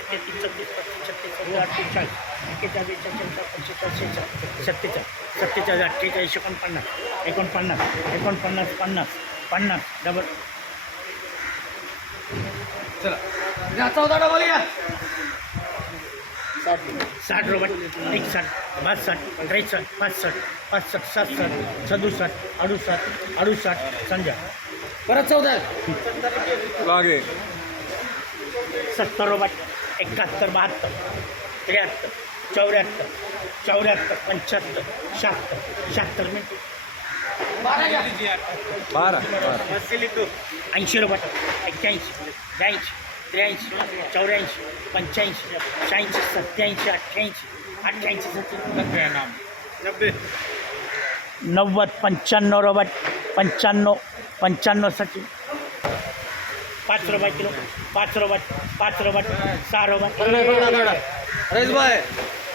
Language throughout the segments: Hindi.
तेहतीस चौतीस पस्तीस छत्तीस सत्तेचाळीस सत्तेचाळीस अठ्ठेचाळीस एकोणपन्नास एकोणपन्नास एकोणपन्नास पन्नास पन्नास डबल घ्या चौदा डबल घ्या साठ. रुपये एकसाठ बासष्ट त्रेसष्ट पासष्ट पासष्ट सातसष्ट सदुसष्ट अडुसष्ट अडुसष्ट संध्या परत चौदा. वाघे सत्तर रुपये एकाहत्तर बहात्तर त्र्याहत्तर चौऱ्याहत्तर चौऱ्याहत्तर पंच्याहत्तर शहात्तर शहात्तर मिनिट. बारा. ऐंशी रुपये एक्क्याऐंशी ब्याऐंशी त्र्याऐंशी चौऱ्याऐंशी पंच्याऐंशी शहाऐंशी सत्याऐंशी अठ्ठ्याऐंशी अठ्ठ्याऐंशी सत्त्याऐंशी नव्वद पंच्याण्णव रुपये पंच्याण्णव पंच्याण्णवसाठी पाच रुपये किलो पाच रुपये पाच रुपये सहा रुपये.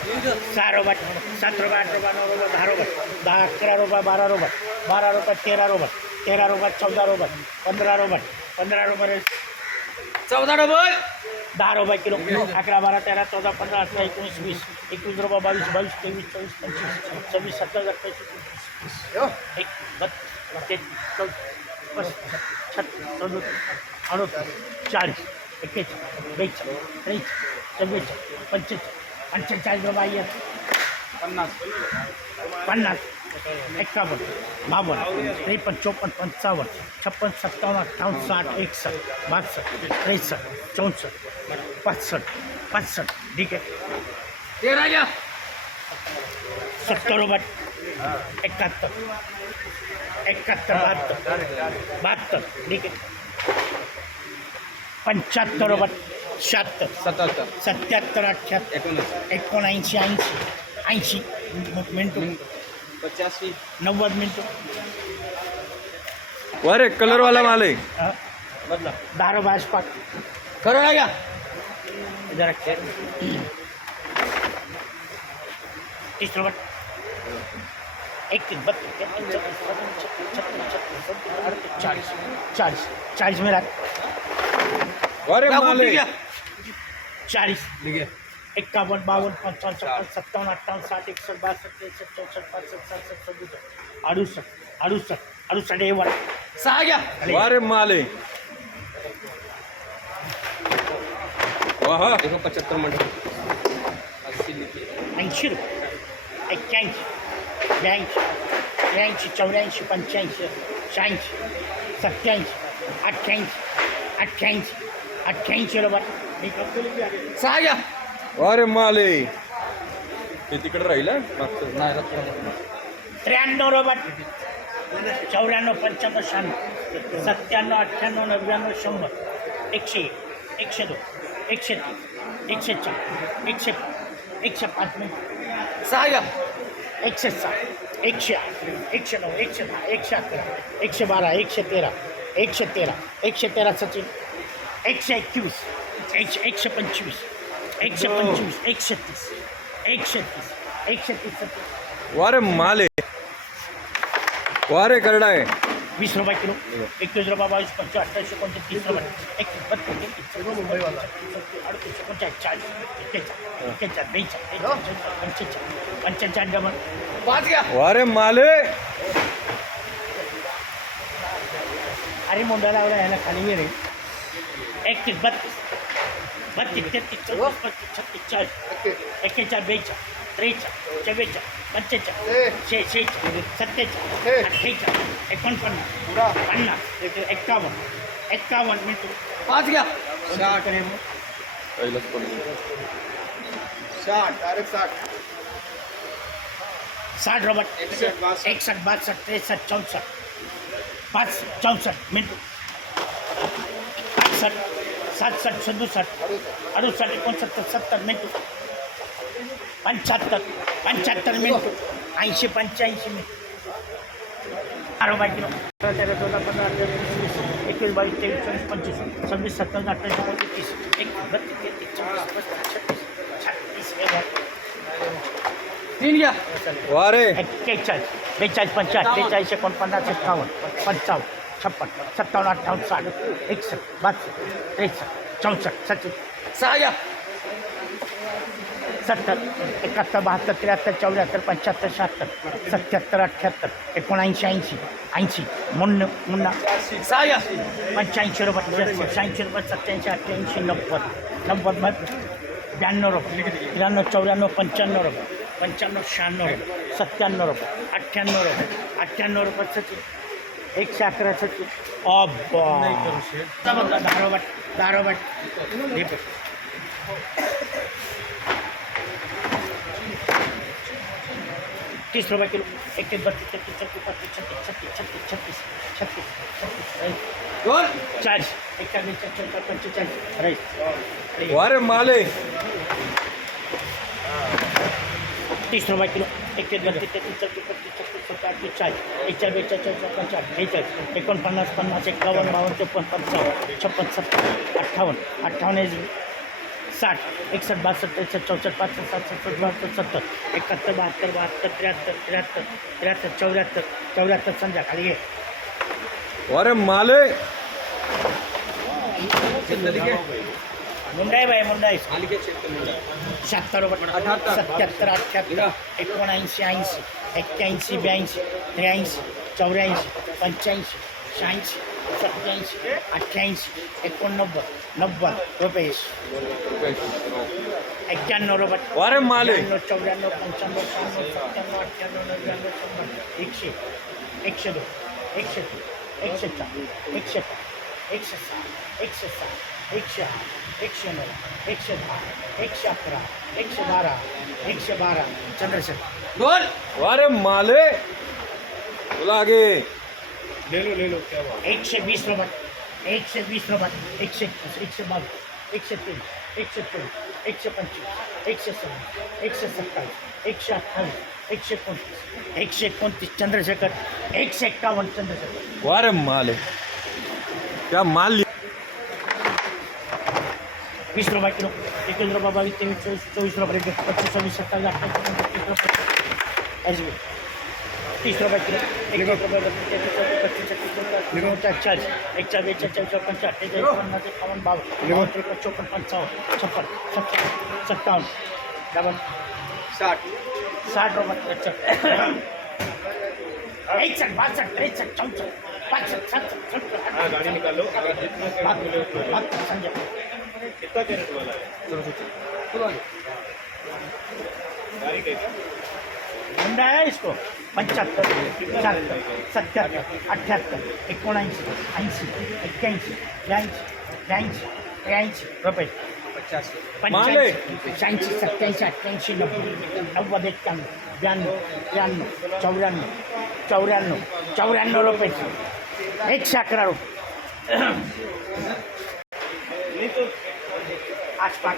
सहा रुपये सात रुपये आठ नऊ रुपये दहा रुपये दहा अकरा रुपये बारा रुपये बारा रुपये तेरा रुपये तेरा रुपये चौदा रुपये पंधरा रुपये पंधरा रुपये चौदा डबल दहा रुपये किलो अकरा बारा तेरा चौदा पंधरा अठरा एकोणीस वीस एकवीस रुपये बावीस बावीस तेवीस चोवीस पंचवीस सव्वीस सत्तावीस अठ्ठावीस एक बत्तीस छत्तीस अडोतीस चाळीस पंचेचाळीस पंचेचाळीस रुपये पन्नास। पन्नास? एक्कावन्न बावन्न त्रेपन्न चोपन्न पंचावन्न छप्पन सत्तावन्न अठ्ठावन्न साठ एकसष्ट बासष्ट त्रेसष्ट चौसष्ट पासष्ट पासष्ट ठीक आहे तेरा घ्या सत्तर रुपये। एकाहत्तर। एकाहत्तर बहात्तर। बहात्तर। ठीक आहे पंच्याहत्तर रुपये। शहात्तर सत्याहत्तर सत्याहत्तर अठ्ठ्याहत्तर एकोणीस एकोणऐंशी ऐंशी। ऐंशी। मिनटं। पचासी। नव्वद मिनटं। अरे कलर वाला माल आहे हा? दहा रुपये आसपास करोडा घ्या जरा खेळ. तीस बत्तीस चाळीस. मिळाल. अरे माल गुड्डी आहे एक्कावन्न बावन्न पंचावन्न छप्पन सत्तावन्न अठ्ठावन्न साठ एकसष्ट बासष्ट त्रेसष्ट चौसष्ट पासष्ट सहासष्ट सदुसष्ट अडुसष्ट अडुसष्ट अडुसष्ट हे वर सहा घ्या अरे। माल। वाह। देखो पचहत्तर मिनट अस्सी ऐंशी रुपये। एक्क्याऐंशी ब्याऐंशी त्र्याऐंशी चौऱ्याऐंशी पंच्याऐंशी शहाऐंशी सत्याऐंशी अठ्ठ्याऐंशी अठ्ठ्याऐंशी अठ्ठ्याऐंशी रुपये सहा घ्या. अरे माल. ते तिकडे राहिलं? मागचं. त्र्याण्णव रुपये चौऱ्याण्णव पंच्याण्णव शहाण्णव. सत्त्याण्णव अठ्ठ्याण्णव नव्याण्णव शंभर. एकशे एक एकशे दोन एकशे तीन एकशे चार एकशे एकशे पाच मिनिट. सहा घ्या. एकशे सात एकशे आठ एकशे नऊ एकशे दहा एकशे अकरा एकशे बारा एकशे तेरा एकशे तेरा एकशे तेरा सचिन एकशे एकवीस. एकशे एकशे पंचवीस एकशे पंचवीस एकशे तीस एकशे तीस एकशे तीस सचिन अरे वारे करडा आहे वीस रुपये किलो। रुपये बावीस एकोणतीस तीस रुपये एकतीस बत्तीस तेहतीस चौतीस पंचवीस अडतीस एकोणचाळीस चाळीस एक्केचाळीस एक्केचाळीस बेचाळीस पंचेचाळीस पंचेचाळीस डबल पाच घ्या अरे माल अरे मुंडा ह्याला खाली रे। एकतीस बत्तीस। छत्तीस एकोणपन्नास पन्नास एक्कावन्न एक्कावन्न मिनिट पाच साठ साठ साठ साठ चौसष्ट मिनिट पासष्ट सातसष्ट सदुसष्ट अडुसष्ट एकोणसत्तर सत्तर मिनिट पंच्याहत्तर पंच्याहत्तर मिनिट ऐंशी पंच्याऐंशी मिनिट बारा बाय किलो तेरा तेरा चौदा पंधरा एकवीस बावीस तेवीस चोवीस एक बत्तीस छत्तीस छत्तीस तीन घ्या वा रे एक्केचाळीस बेचाळीस पंचाळीस बेचाळीस छप्पन सत्तावन्न अठ्ठावन्न साठ एकसष्ट बासष्ट त्रेसष्ट चौसष्ट सत्तर सहा सत्तर एकाहत्तर बहात्तर त्र्याहत्तर चौऱ्याहत्तर पंच्याहत्तर शहात्तर सत्याहत्तर अठ्ठ्याहत्तर एकोणऐंशी ऐंशी ऐंशी मुन्न मुन्ना सहा पंच्याऐंशी रुपये शहाऐंशी रुपये सत्याऐंशी अठ्ठ्याऐंशी नव्वद नव्वद मग ब्याण्णव रुपये त्र्याण्णव चौऱ्याण्णव पंच्याण्णव रुपये पंच्याण्णव शहाण्णव रुपये सत्त्याण्णव रुपये अठ्ठ्याण्णव रुपये अठ्ठ्याण्णव रुपये सचिन दारोबाट दारोबाट हे बघ. तीस रुपये किलो एकतीस बत्तीस तेहतीस चौतीस पस्तीस छत्तीस छत्तीस छत्तीस छत्तीस छत्तीस छत्तीस चाळीस एकावीस चौदा पंचेचाळीस राईट वा माले तीस रुपये किलो एकतीस बत्तीस चौतीस पस्तीस छत्तीस चाळीस एकचाळीस बेचाळीस चौदा बेचाळीस एकोणपन्नास पन्नास एकावन्न बावन्न चोपन्न पंचावन्न छप्पन सत्तर अठ्ठावन्न अठ्ठावन्न साठ एकसष्ट बासष्ट त्रेसष्ट चौसष्ट पासष्ट सातसष्ट बहात्तर सत्तर एकाहत्तर बहात्तर बहात्तर त्र्याहत्तर त्र्याहत्तर त्र्याहत्तर चौऱ्याहत्तर चौऱ्याहत्तर संध्याकाळी घे वा माले मुंडाई बाई मुंडाई। चेक करून शहात्तर. सत्याहत्तर अठ्ठ्याहत्तर एकोणऐंशी ऐंशी एक्क्याऐंशी ब्याऐंशी त्र्याऐंशी चौऱ्याऐंशी पंच्याऐंशी शहाऐंशी सत्याऐंशी अठ्ठ्याऐंशी एकोणनव्वद नव्वद रुपये. एक्क्याण्णव रुपये. माले. चौऱ्याण्णव पंच्याण्णव शहाण्णव सत्त्याण्णव अठ्ठ्याण्णव नव्याण्णव शंभर. एकशे एकशे दोन एकशे तीन एकशे चार एकशे पाच एकशे सहा एकशे सात एकशे आठ एकशे नऊ एकशे दहा एकशे अकरा एकशे बारा एकशे बारा चंद्रशेखर दोन वा रे माले बोला आगे एकशे वीस रुपये एकशे वीस रुपये एकशे एकवीस एकशे बावीस एकशे तेवीस एकशे चोवीस एकशे पंचवीस एकशे सव्वीस एकशे सत्तावीस एकशे अठ्ठावीस एकशे एकोणतीस एकशे एकोणतीस चंद्रशेखर एकशे एक्कावन्न चंद्रशेखर वारे माले क्या माल वीस रुपये किलो एकवीस रुपये बावीस तेवीस चोवीस चोवीस रुपये पच्चीस सव्वीस सत्तावीस अठ्ठावीस एकोणतीस रुपये तीस रुपये किलो एकवीस रुपये तेहतीस चौतीस पस्तीस छत्तीस चाळीस एकचाळीस बेचाळीस चौचाळीस पंचाळीस अठ्ठेचाळीस पन्नास एकावन्न बावन्न बावन्न त्रेपन्न चोपन्न पंचावन्न छप्पन सत्तावन्न सत्तावन्न डबल साठ साठ रुपये एकसष्ट बासष्ट त्रेसष्ट चौसष्ट पासष्ट सत्तर सत्तर गाड़ी निकालो संजय होंडा है इसको। पचहत्तर पचहत्तर सत्याहत्तर अठ्ठ्याहत्तर एकोणऐंशी ऐंशी एक्क्याऐंशी ब्याऐंशी ब्याऐंशी त्र्याऐंशी रुपये। पचास। पंच्याऐंशी शहाऐंशी सत्याऐंशी अठ्ठ्याऐंशी नव्वद नव्वद एक्क्याण्णव ब्याण्णव त्र्याण्णव चौऱ्याण्णव चौऱ्याण्णव चौऱ्याण्णव रुपये। एकशे अकरा रुपये। আট পাক